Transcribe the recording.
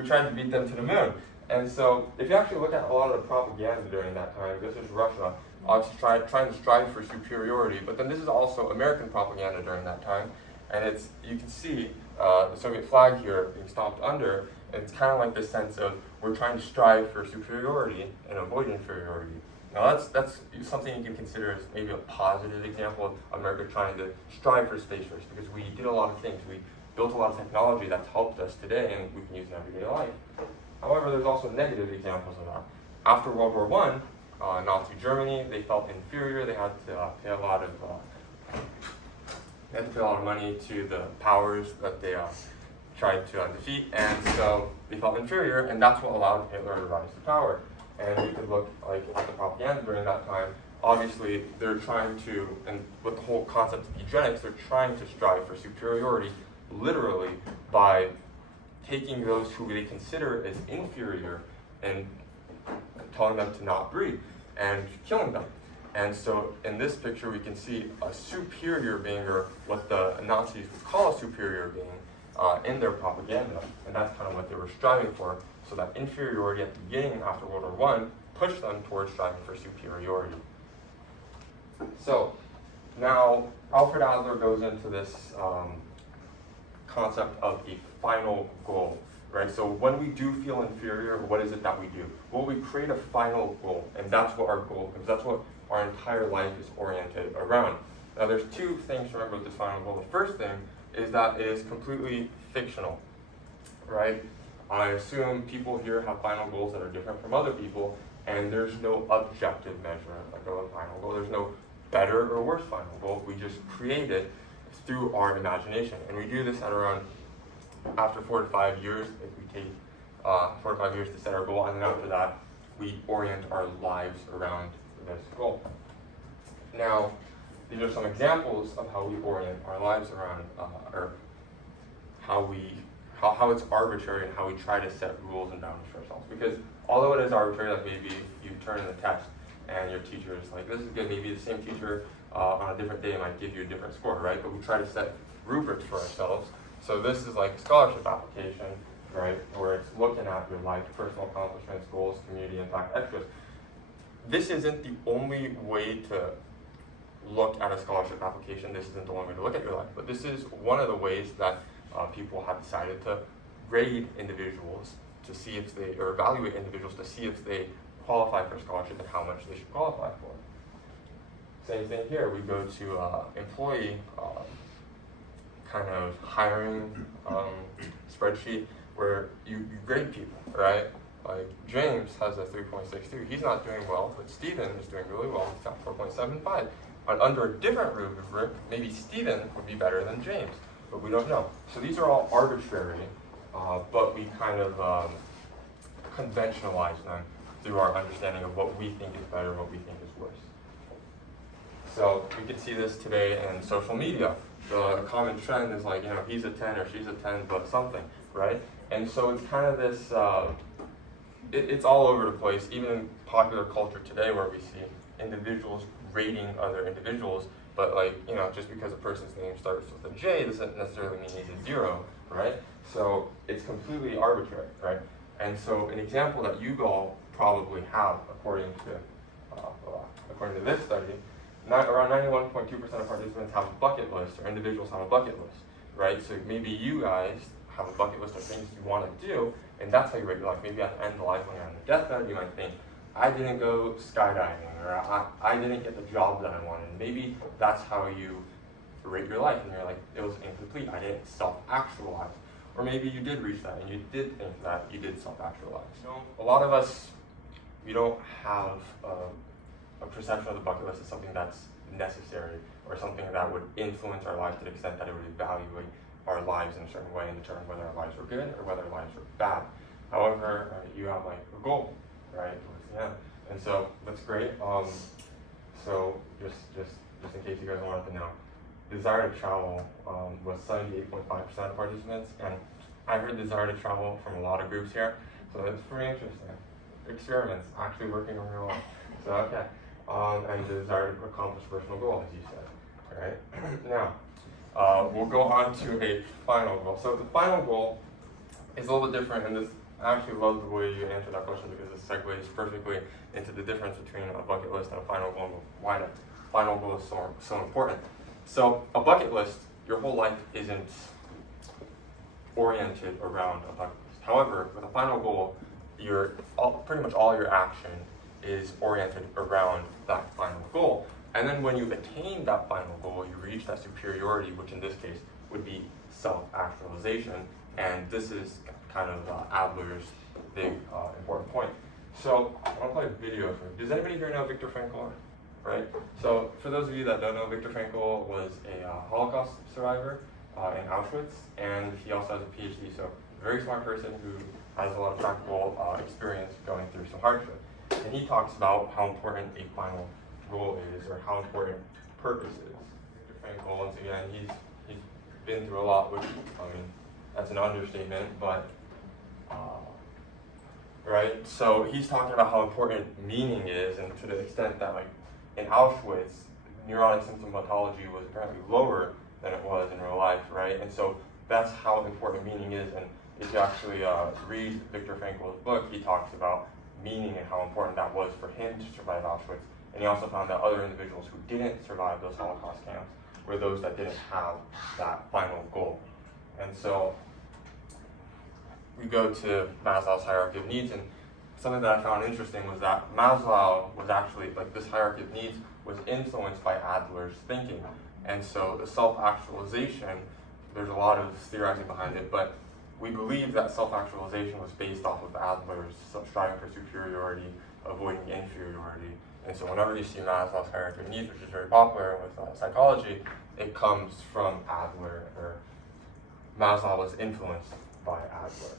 we tried to beat them to the moon. And so if you actually look at a lot of the propaganda during that time, this is Russia, trying to strive for superiority, but then this is also American propaganda during that time. And you can see the Soviet flag here being stomped under, and it's kind of like this sense of we're trying to strive for superiority and avoid inferiority. Now that's something you can consider as maybe a positive example of America trying to strive for space race, because we did a lot of things. We built a lot of technology that's helped us today and we can use in everyday life. However, there's also negative examples of that. After World War I, Nazi Germany, they felt inferior. They had to pay a lot of money to the powers that they tried to defeat, and so they felt inferior, and that's what allowed Hitler to rise to power. And you could look at the propaganda during that time. Obviously, they're trying to, and with the whole concept of eugenics, they're trying to strive for superiority, literally by taking those who they consider as inferior and telling them to not breed and killing them. And so in this picture, we can see a superior being, or what the Nazis would call a superior being, in their propaganda. And that's kind of what they were striving for. So that inferiority at the beginning after World War I pushed them towards striving for superiority. So now Alfred Adler goes into this concept of a final goal, right? So when we do feel inferior, what is it that we do? Well, we create a final goal, and that's what our goal is. That's what our entire life is oriented around. Now, there's two things to remember with this final goal. The first thing is that it is completely fictional, right? I assume people here have final goals that are different from other people, and there's no objective measure like a final goal. There's no better or worse final goal. We just create it through our imagination, and we do this at around after 4 to 5 years. If we take 4 to 5 years to set our goal, and then after that, we orient our lives around this goal. Now, these are some examples of how we orient our lives around, or how it's arbitrary and how we try to set rules and boundaries for ourselves. Because although it is arbitrary, like maybe you turn in the test and your teacher is like, this is good, maybe the same teacher on a different day might give you a different score, right? But we try to set rubrics for ourselves. So this is like scholarship application, right? Where it's looking at your life, personal accomplishments, goals, community impact, extras. This isn't the only way to look at a scholarship application. This isn't the only way to look at your life, but this is one of the ways that people have decided to grade individuals to see if they, or evaluate individuals to see if they qualify for scholarship and how much they should qualify for. Same thing here. We go to employee kind of hiring spreadsheet where you grade people, right? Like James has a 3.62. He's not doing well, but Stephen is doing really well. He's got 4.75. And under a different rubric, maybe Stephen would be better than James, but we don't know. So these are all arbitrary, but we kind of conventionalize them through our understanding of what we think is better and what we think is worse. So we can see this today in social media. The common trend is like, he's a 10 or she's a 10, but something, right? And so it's kind of this, it's all over the place, even in popular culture today where we see individuals rating other individuals, but just because a person's name starts with a J doesn't necessarily mean he's a 0, right? So it's completely arbitrary, right? And so an example that you all probably have, according to this study, around 91.2% of participants have a bucket list, or individuals have a bucket list, right? So maybe you guys have a bucket list of things you want to do, and that's how you rate your life. Maybe at the end of life, when you're on the deathbed, you might think, I didn't go skydiving, or I didn't get the job that I wanted. Maybe that's how you rate your life, and you're like, it was incomplete, I didn't self-actualize. Or maybe you did reach that, and you did think that you did self-actualize. A lot of us, we don't have a perception of the bucket list as something that's necessary, or something that would influence our lives to the extent that it would evaluate our lives in a certain way and determine whether our lives were good or whether our lives were bad. However, you have a goal, right? And so that's great. So just in case you guys wanted to know, desire to travel was 78.5% of participants, and I heard desire to travel from a lot of groups here, so it's pretty interesting. Experiments actually working in real life. So okay, and desire to accomplish personal goal, as you said. Right now, we'll go on to a final goal. So the final goal is a little bit different, and this I actually love the way you answered that question because it segues perfectly into the difference between a bucket list and a final goal and why the final goal is so important. So a bucket list, your whole life isn't oriented around a bucket list. However, with a final goal, pretty much all your action is oriented around that final goal. And then when you attain that final goal, you reach that superiority, which in this case would be self-actualization. And this is kind of Adler's big important point. So I want to play a video for you. Does anybody here know Viktor Frankl? Right? So for those of you that don't know, Viktor Frankl was a Holocaust survivor in Auschwitz, and he also has a PhD, so a very smart person who has a lot of practical experience going through some hardship. And he talks about how important a final goal is, or how important purpose is. Viktor Frankl, once again, he's been through a lot, which, I mean, that's an understatement, but, right? So he's talking about how important meaning is, and to the extent that, like, in Auschwitz, neurotic symptomatology was apparently lower than it was in real life, right? And so that's how important meaning is, and if you actually read Viktor Frankl's book, he talks about meaning and how important that was for him to survive Auschwitz. And he also found that other individuals who didn't survive those Holocaust camps were those that didn't have that final goal. And so we go to Maslow's hierarchy of needs, and something that I found interesting was that Maslow was actually, like, this hierarchy of needs was influenced by Adler's thinking. And so the self-actualization, there's a lot of theorizing behind it, but we believe that self-actualization was based off of Adler's striving for superiority, avoiding inferiority. And so whenever you see Maslow's hierarchy of needs, which is very popular with psychology, it comes from Adler, or Maslow was influenced by Adler.